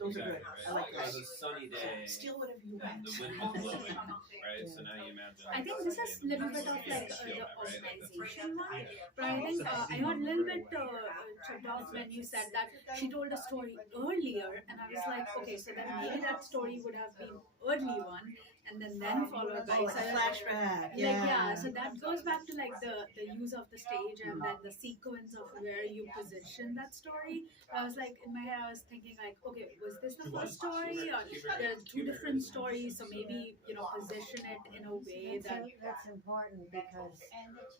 those are good. I like It was that. a sunny day. Steal whatever you And want. the wind was blowing, right? So now you imagine. I think this is a little bit of like the organization one, but I think I got a little bit tripped off when you said that she told a story earlier, and I was like, okay, so then maybe that story would have been early one, and then followed by Like a flashback, yeah, so that goes back to like the use of the stage and then the sequence of where you position that story. I was like, in my head I was thinking like, okay, was this the first story, or there are two different stories, so maybe position it in a way that That's important because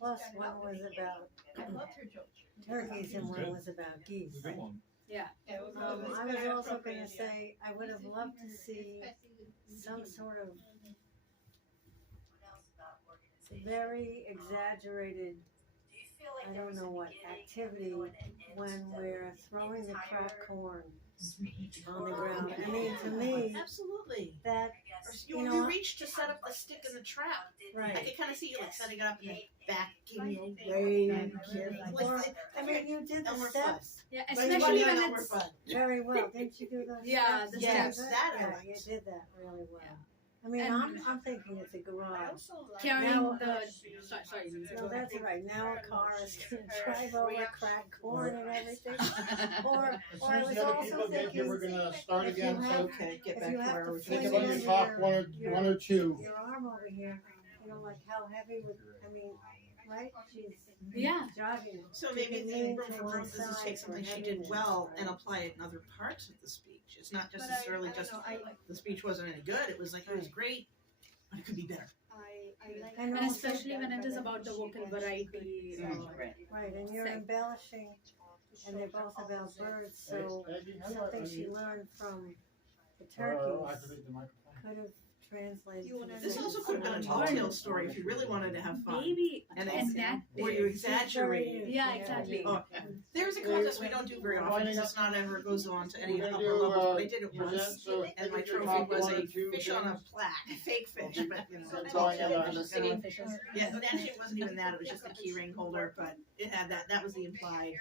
plus one was about turkeys and one was about geese. Good one. yeah. I was also gonna say, I would have loved to see some sort of very exaggerated I don't know what activity when we're throwing the cracked corn on the ground. I mean, to me, Absolutely. that, You, you you know, reach to set up the stick in the trap. I right. can kind of see you like setting it up and then backing away. I mean, you did the And we're fun. steps Yeah, But it's especially funny, when we're it's fun. very well. Didn't you do those Yeah, steps? the Yes, steps. that I Yeah, liked. you did that really well. I mean, And- I'm thinking it's a garage. carrying Now- the sorry, Lisa, No, go ahead. that's right. Now a car is gonna drive over cracked corn and everything. Or As I soon as was the other also people get here, we're thinking, gonna start if you again, have- so Okay, get if back you to have where to we think fling about it your under top one or two. your arm over here, you know, like how heavy would, I mean, right? She's Yeah. jogging. So You maybe can the lean room to for one growth is to side take for something she did heaviness, well and right? apply it in other parts of the speech. It's not just But necessarily I just don't know, the speech wasn't any good. It was like it was great, but it could be better. I like And And also- especially when it is about the vocal variety. Right, and you're Same. embellishing, and they're both about birds, so Aggie, how do I something she unmute? learned from the Or turkeys activate the microphone? could have translated to the This also next could have been a one. tall tale story if you really wanted to have fun. Maybe And that or you exaggerate. Yeah, exactly. Oh, there's a contest we don't do very often because it's not ever goes on to any We're gonna upper do, levels. But I did it present, once, so and my think of your trophy top was one or a two fish on a things. plaque, a fake fish, but you know. So it's all in the Singing fishes. Yeah, but actually it wasn't even that. It was just a key ring holder, but it had that. That was the implied.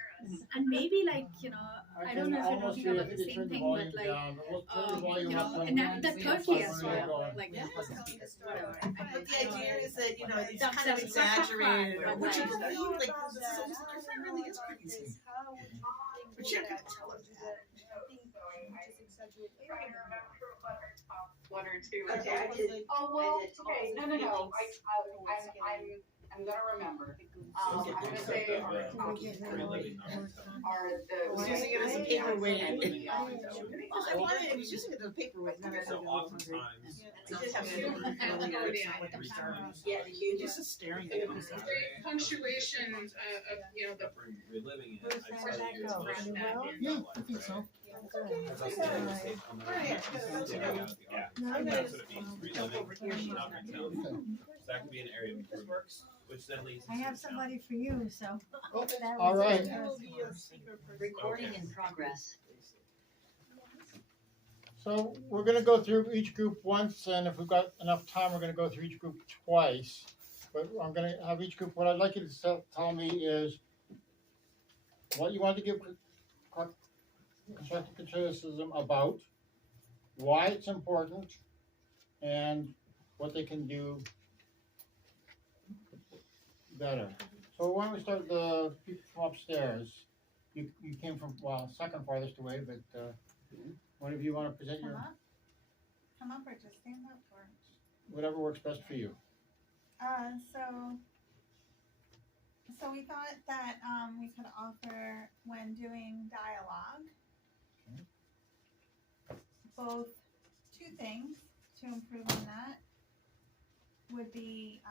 And maybe like, you know, I don't know if you're almost talking hear about if the you same turn the thing, volume but like, down, but we'll turn the you volume up know, when enact the we turkey have as fun when well. we're going. Like, whatever. But the idea is that you know it's Ducks kind of having crack, crack, exaggerated, crack, or what you right. believe. Like this is almost like that really is crazy. But you're gonna tell her that. One or two. Okay, I did. Oh, well, okay, no. I'm gonna remember. I'm gonna say are the. I was using it as a paperweight. Oh, I wanted. I was using it as a paperweight. And then I So got oftentimes, I did have to earlier. It's not like I'm staring. Yeah, the huge. Just staring at it. Punctuation of, you know, the reliving it, Who's I that tell you, go? it's You much will? better. Yeah, I think so. As I said, on the stage, on the Right. radio, Yeah. yeah. I'm That's gonna what it means, jump over here. reliving, not retelling. So that could be an area of improvement, which then leads I into have the somebody for you, so. Okay, that all was right. interesting. Recording in progress. So we're gonna go through each group once, and if we've got enough time, we're gonna go through each group twice. But I'm gonna have each group, what I'd like you to tell me is what you want to give constructive criticism about, why it's important, and what they can do better. So why don't we start with the people from upstairs? You came from, well, second farthest away, but, one of you wanna present your, Come up or just stand up or? whatever works best for you. So we thought that we could offer when doing dialogue both two things to improve on that would be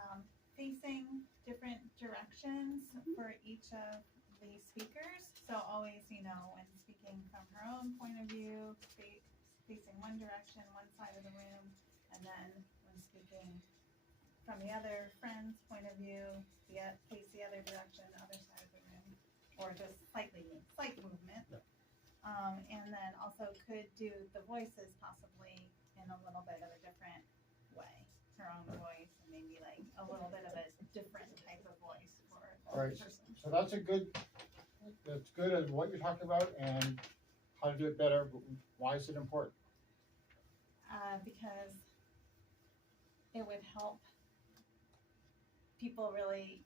facing different directions for each of the speakers. So always, you know, when speaking from her own point of view, facing one direction, one side of the room, and then when speaking from the other friend's point of view, face the other direction, other side of the room, or just slight movement. And then also could do the voices possibly in a little bit of a different way, her own voice, and maybe like a little bit of a different type of voice for All right, the person. so that's good as what you're talking about and how to do it better, but why is it important? Because it would help people really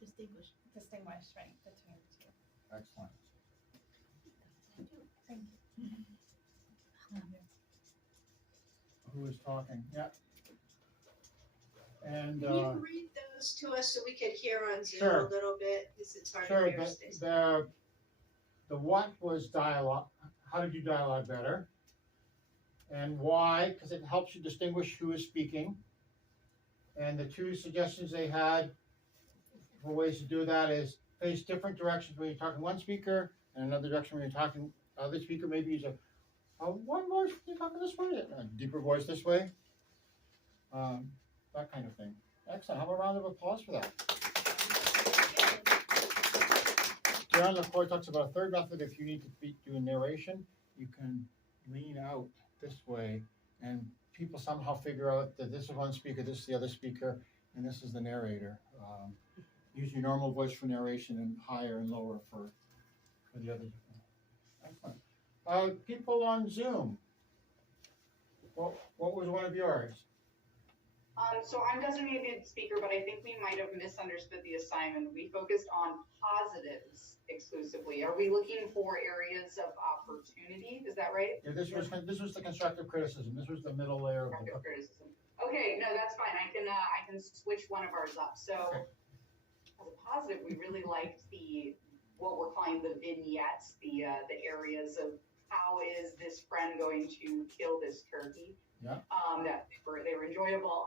distinguish right between the two. Excellent. Thank you. Who is talking? Yeah. And, Can you read those to us so we could hear on Zoom Sure. a little bit? Because it's hard to sure, hear. the what was dialogue, how to do dialogue better, and why, because it helps you distinguish who is speaking. And the two suggestions they had for ways to do that is face different directions when you're talking one speaker and another direction when you're talking other speaker. Maybe use a one voice when you're talking this way, a deeper voice this way, that kind of thing. Excellent. Have a round of applause for that. John LaCroix talks about a third method. If you need to do a narration, you can lean out this way, and people somehow figure out that this is one speaker, this is the other speaker, and this is the narrator. Use your normal voice for narration and higher and lower for the other. Excellent. People on Zoom. What was one of yours? So I'm designated speaker, but I think we might have misunderstood the assignment. We focused on positives exclusively. Are we looking for areas of opportunity? Is that right? Yeah, this was the constructive criticism. This was the middle layer of the Constructive criticism. Okay, no, that's fine. I can switch one of ours up. So as a positive, we really liked what we're calling the vignettes, the areas of how is this friend going to kill this turkey. Yeah. That they were enjoyable.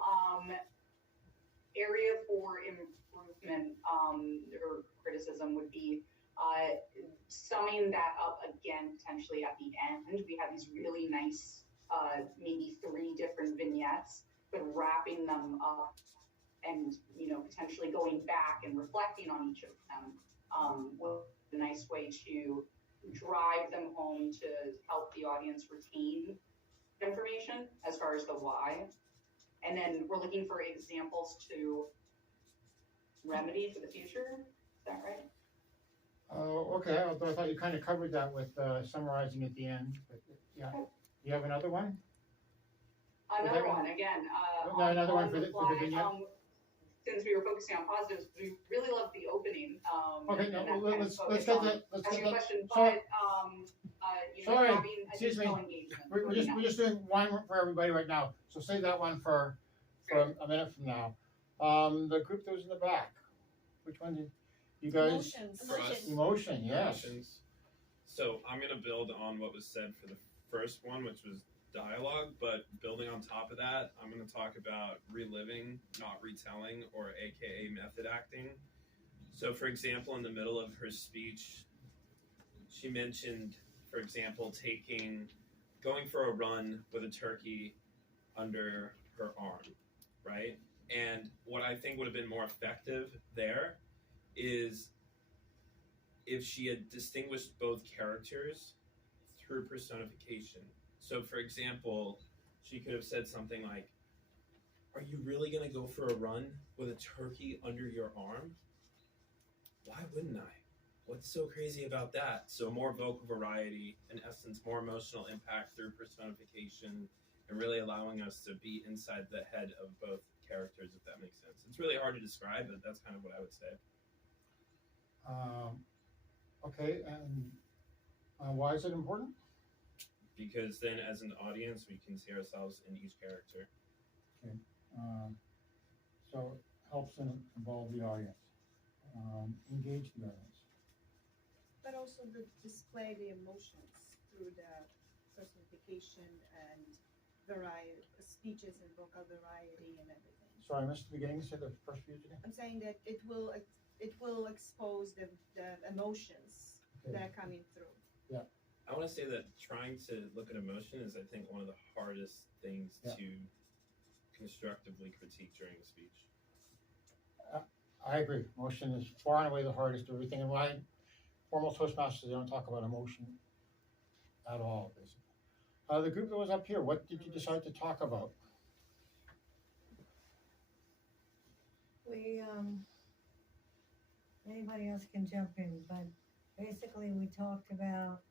Area for improvement or criticism would be summing that up again potentially at the end. We have these really nice maybe 3 different vignettes, but wrapping them up and potentially going back and reflecting on each of them was a nice way to drive them home to help the audience retain information as far as the why. And then we're looking for examples to remedy for the future. Is that right? Okay, although I thought you kind of covered that with summarizing at the end. But yeah, you have another one? Another one, again. Another one for the vignette? Since we were focusing on positives, we really loved the opening. Okay, no, let's get that. Let's get that. Question, Sorry, but, sorry, having excuse me. additional engagement. We're just doing one for everybody right now. So save that one for a minute from now. The group that was in the back. Which one did you guys? Emotion, yes. Emotions. So I'm gonna build on what was said for the first one, which was dialogue, but building on top of that, I'm going to talk about reliving, not retelling, or AKA method acting. So for example, in the middle of her speech, she mentioned, for example, going for a run with a turkey under her arm, right? And what I think would have been more effective there is if she had distinguished both characters through personification. So, for example, she could have said something like, "Are you really going to go for a run with a turkey under your arm? Why wouldn't I? What's so crazy about that?" So more vocal variety, in essence, more emotional impact through personification, and really allowing us to be inside the head of both characters, if that makes sense. It's really hard to describe, but that's kind of what I would say. Okay, and why is it important? Because then as an audience, we can see ourselves in each character. Okay, so it helps involve the audience, engage the audience. But also display the emotions through the personification and variety, speeches and vocal variety and everything. Sorry, I missed the beginning. Say the first few again. I'm saying that it will expose the emotions that are coming through. Yeah. I want to say that trying to look at emotion is, I think, one of the hardest things to constructively critique during a speech. I agree. Emotion is far and away the hardest of everything. And why formal Toastmasters, they don't talk about emotion at all, basically. The group that was up here, what did you decide to talk about? We, anybody else can jump in, but basically we talked about,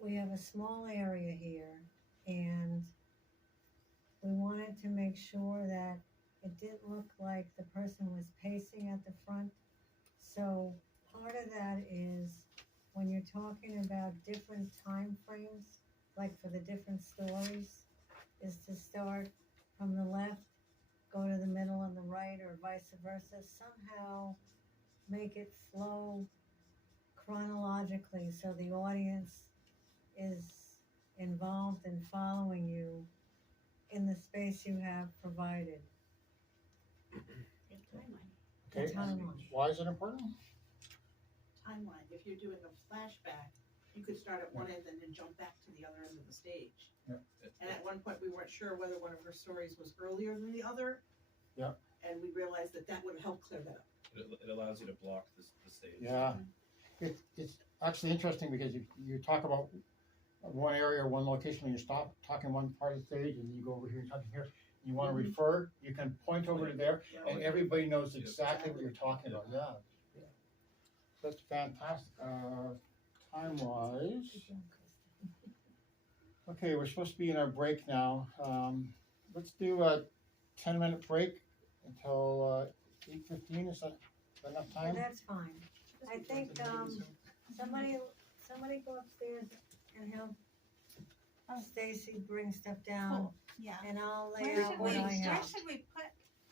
we have a small area here and we wanted to make sure that it didn't look like the person was pacing at the front. So part of that is when you're talking about different time frames, like for the different stories, is to start from the left, go to the middle and the right, or vice versa. Somehow make it flow chronologically so the audience is involved in following you in the space you have provided. Okay. The timeline. Why is it important? Timeline. If you're doing a flashback, you could start at one end and then jump back to the other end of the stage. Yeah. And at one point, we weren't sure whether one of her stories was earlier than the other. Yeah. And we realized that would help clear that up. It allows you to block the stage. Yeah, it's actually interesting because you talk about one area, one location, and you stop talking one part of the stage, and you go over here and talking here. You want to refer, you can point over to there, and everybody knows exactly what you're talking about. Yeah, that's fantastic. Time-wise, okay, we're supposed to be in our break now. Let's do a 10-minute break until 8:15. Is that enough Yeah, time? that's fine. I think, somebody go upstairs and help Stacy bring stuff down, Yeah. and I'll lay Where out should what we, I where have. should we put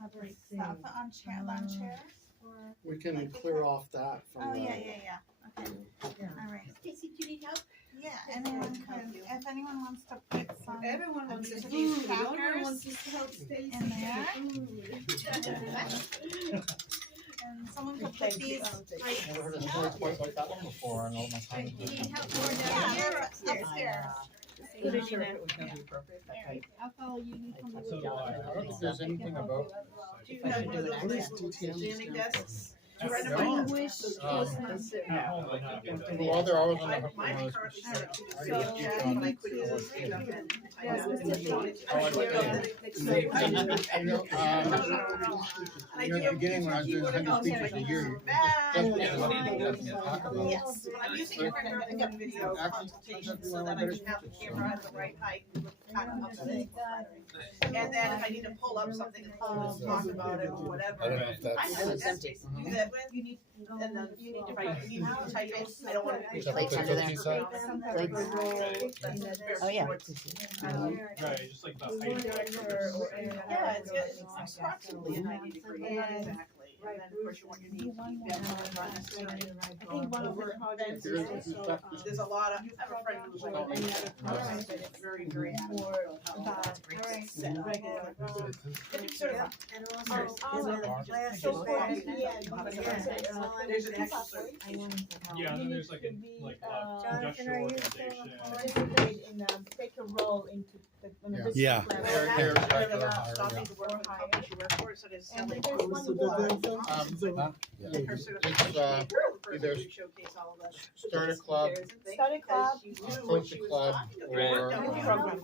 other Let's stuff see. on lawn chairs or? We can clear off that from Oh, the. yeah, okay, all right. Stacy, do you need help? Yeah, anyone could, if anyone wants to put some. Everyone of wants these to cheese help. Everyone crackers wants us to help Stacy. in there. And someone could put these like. Never heard a story quite like that one before. I know my time. You need help more down here or upstairs? Pretty sure it was gonna be appropriate. Okay. I'll follow you from the. So I don't know if there's anything about. Do you have one of those standing desks? Right No. away. Wish was not there. Well, they're always on the hook for Mine those. currently set up to the I same just keep chat, going. but I couldn't see them and I Yes, know it's that you wanted to- Oh, I like I You know, I in the do. beginning when I was doing 100 speeches a year, just Yes. nothing to talk about. Yes, but I'm using it for everything on video consultations so that I can have the camera at the right height and look kind of up to it. And then if I need to pull up something and talk about it or whatever. I don't know if that's- I have a desk space to do that with. You need, and then you need to write, you need to type it, I don't want to. Is that what the cookies are? Oh, yeah. Right, just like the height. Yeah, it's good, it's approximately a 90 degree, exactly, and then of course you want your knee to be bent not necessarily. I think one of the projects is also, There's a lot of, I have a friend who's like, any other project, but it's very, very. more about regular. Sort of. And also, in the plastic So, bag. There's an extra. Yeah, and then there's like Jonathan, are industrial you still organization. Participate in, take a role into the, when Yeah. this. Yeah. They're Stopping to work for the company she works for, so there's. And selling there's one So more. the damn thing? Huh? Yeah. Her certification, It's, her the person either who showcased all of the. Start a club, chairs and things, Start a because club. she knew approach what a she was club, talking about. or Program.